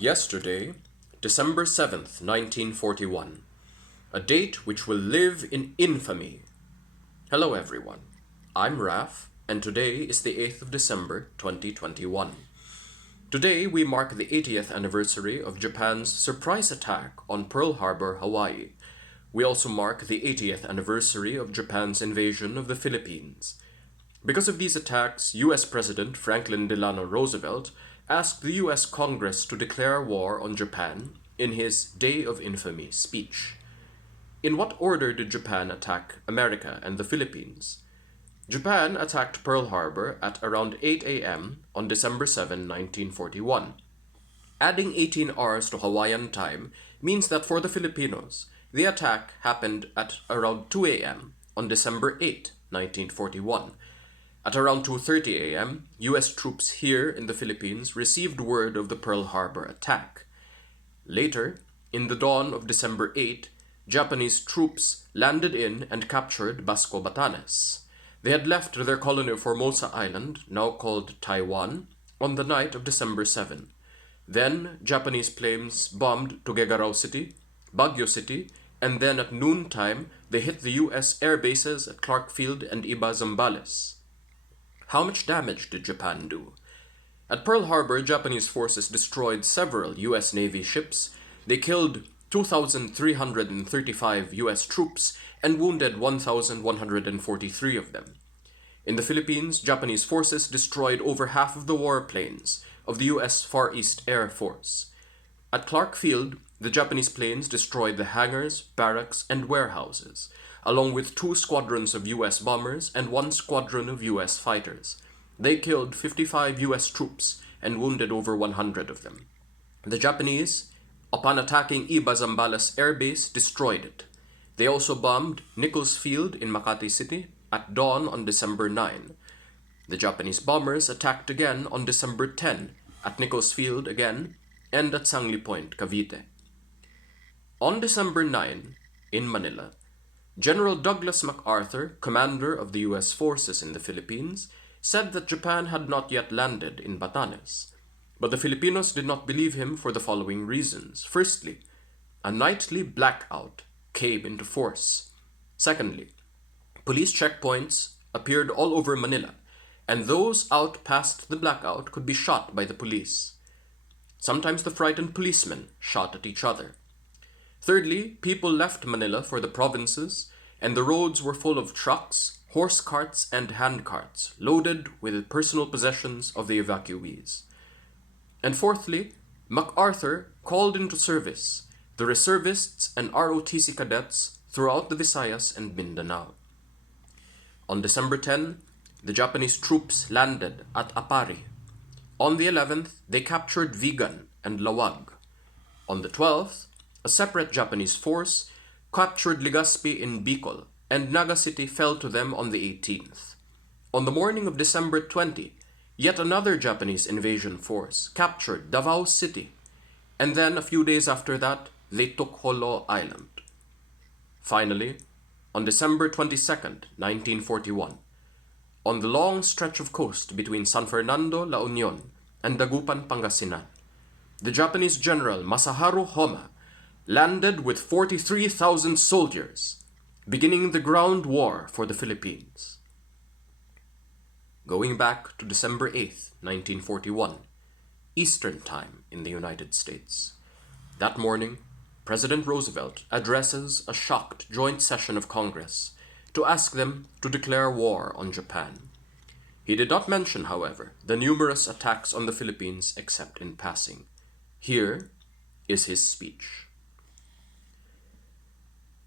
Yesterday, December 7th, 1941, a date which will live in infamy. Hello everyone, I'm Raf, and today is the 8th of December, 2021. Today we mark the 80th anniversary of Japan's surprise attack on Pearl Harbor, Hawaii. We also mark the 80th anniversary of Japan's invasion of the Philippines. Because of these attacks, US President Franklin Delano Roosevelt asked the US Congress to declare war on Japan in his Day of Infamy speech. In what order did Japan attack America and the Philippines? Japan attacked Pearl Harbor at around 8 a.m. on December 7, 1941. Adding 18 hours to Hawaiian time means that for the Filipinos, the attack happened at around 2 a.m. on December 8, 1941. At around 2:30 a.m., US troops here in the Philippines received word of the Pearl Harbor attack. Later, in the dawn of December 8, Japanese troops landed in and captured Basco Batanes. They had left their colony of Formosa Island, now called Taiwan, on the night of December 7. Then, Japanese planes bombed Tuguegarao City, Baguio City, and then at noontime, they hit the US air bases at Clark Field and Iba Zambales. How much damage did Japan do? At Pearl Harbor, Japanese forces destroyed several US Navy ships. They killed 2,335 US troops and wounded 1,143 of them. In the Philippines, Japanese forces destroyed over half of the warplanes of the US Far East Air Force. At Clark Field, the Japanese planes destroyed the hangars, barracks, and warehouses, along with 2 squadrons of US bombers and 1 squadron of US fighters. They killed 55 US troops and wounded over 100 of them. The Japanese, upon attacking Iba Zambales Air Base, destroyed it. They also bombed Nichols Field in Makati City at dawn on December 9. The Japanese bombers attacked again on December 10 at Nichols Field again and at Sangli Point, Cavite. On December 9, in Manila, General Douglas MacArthur, commander of the US forces in the Philippines, said that Japan had not yet landed in Batanes. But the Filipinos did not believe him for the following reasons. Firstly, a nightly blackout came into force. Secondly, police checkpoints appeared all over Manila, and those out past the blackout could be shot by the police. Sometimes the frightened policemen shot at each other. Thirdly, people left Manila for the provinces, and the roads were full of trucks, horse carts, and hand carts, loaded with personal possessions of the evacuees. And fourthly, MacArthur called into service the reservists and ROTC cadets throughout the Visayas and Mindanao. On December 10, the Japanese troops landed at Apari. On the 11th, they captured Vigan and Lawag. On the 12th, a separate Japanese force captured Legazpi in Bicol, and Naga City fell to them on the 18th. On the morning of December 20, yet another Japanese invasion force captured Davao City, and then a few days after that, they took Jolo Island. Finally, on December 22nd, 1941, on the long stretch of coast between San Fernando, La Union, and Dagupan, Pangasinan, the Japanese general Masaharu Homma landed with 43,000 soldiers, beginning the ground war for the Philippines. Going back to December 8, 1941, Eastern Time in the United States. That morning, President Roosevelt addresses a shocked joint session of Congress to ask them to declare war on Japan. He did not mention, however, the numerous attacks on the Philippines except in passing. Here is his speech.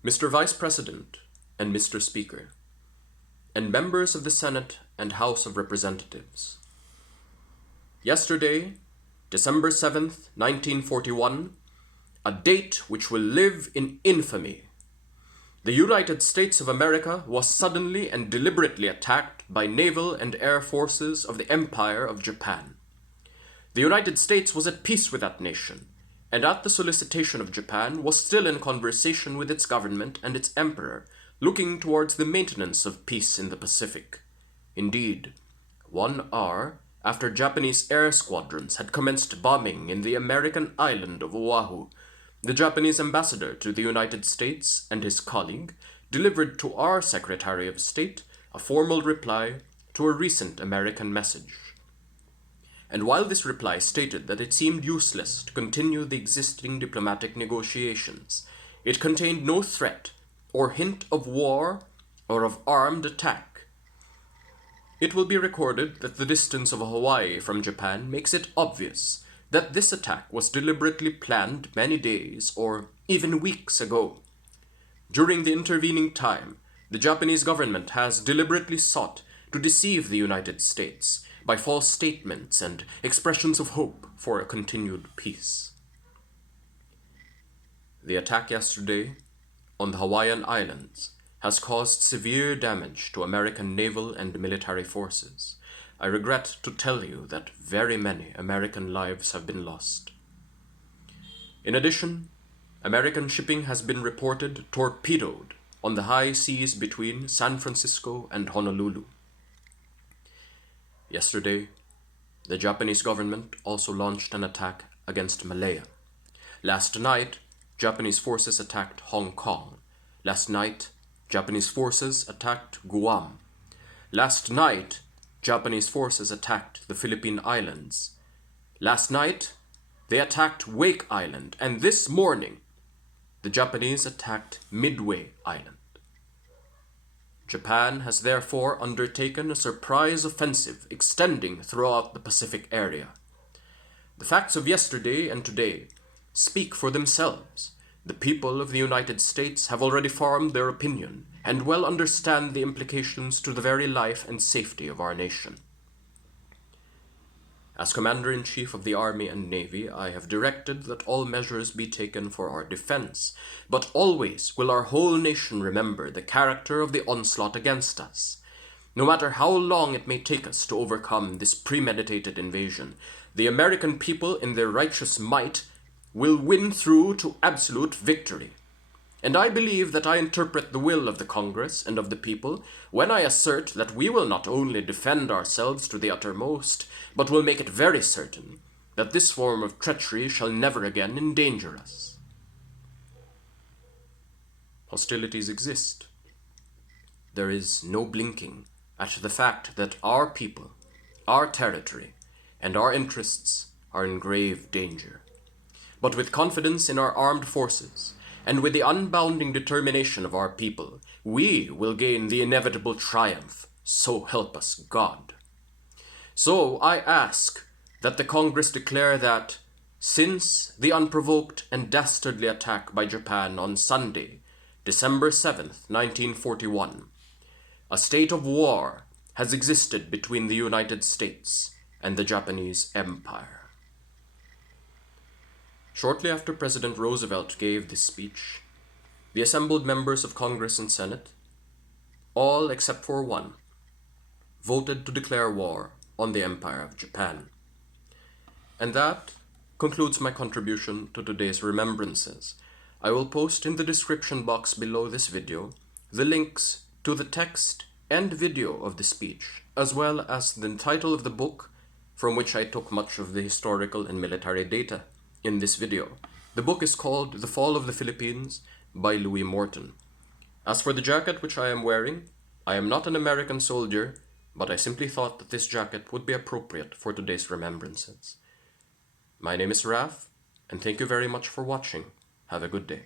Mr. Vice President and Mr. Speaker, and members of the Senate and House of Representatives. Yesterday, December 7th, 1941, a date which will live in infamy. The United States of America was suddenly and deliberately attacked by naval and air forces of the Empire of Japan. The United States was at peace with that nation, and at the solicitation of Japan was still in conversation with its government and its emperor, looking towards the maintenance of peace in the Pacific. Indeed, one hour after Japanese air squadrons had commenced bombing in the American island of Oahu, the Japanese ambassador to the United States and his colleague delivered to our Secretary of State a formal reply to a recent American message. And while this reply stated that it seemed useless to continue the existing diplomatic negotiations, it contained no threat or hint of war or of armed attack. It will be recorded that the distance of Hawaii from Japan makes it obvious that this attack was deliberately planned many days or even weeks ago. During the intervening time, the Japanese government has deliberately sought to deceive the United States by false statements and expressions of hope for a continued peace. The attack yesterday on the Hawaiian Islands has caused severe damage to American naval and military forces. I regret to tell you that very many American lives have been lost. In addition, American shipping has been reported torpedoed on the high seas between San Francisco and Honolulu. Yesterday, the Japanese government also launched an attack against Malaya. Last night, Japanese forces attacked Hong Kong. Last night, Japanese forces attacked Guam. Last night, Japanese forces attacked the Philippine Islands. Last night, they attacked Wake Island, and this morning, the Japanese attacked Midway Island. Japan has therefore undertaken a surprise offensive extending throughout the Pacific area. The facts of yesterday and today speak for themselves. The people of the United States have already formed their opinion and well understand the implications to the very life and safety of our nation. As Commander-in-Chief of the Army and Navy, I have directed that all measures be taken for our defense, but always will our whole nation remember the character of the onslaught against us. No matter how long it may take us to overcome this premeditated invasion, the American people in their righteous might will win through to absolute victory. And I believe that I interpret the will of the Congress and of the people when I assert that we will not only defend ourselves to the uttermost, but will make it very certain that this form of treachery shall never again endanger us. Hostilities exist. There is no blinking at the fact that our people, our territory, and our interests are in grave danger. But with confidence in our armed forces, and with the unbounding determination of our people, we will gain the inevitable triumph, so help us God. So I ask that the Congress declare that, since the unprovoked and dastardly attack by Japan on Sunday, December 7th, 1941, a state of war has existed between the United States and the Japanese Empire. Shortly after President Roosevelt gave this speech, the assembled members of Congress and Senate, all except for one, voted to declare war on the Empire of Japan. And that concludes my contribution to today's remembrances. I will post in the description box below this video the links to the text and video of the speech, as well as the title of the book from which I took much of the historical and military data in this video. The book is called The Fall of the Philippines by Louis Morton. As for the jacket which I am wearing, I am not an American soldier, but I simply thought that this jacket would be appropriate for today's remembrances. My name is Raf, and thank you very much for watching. Have a good day.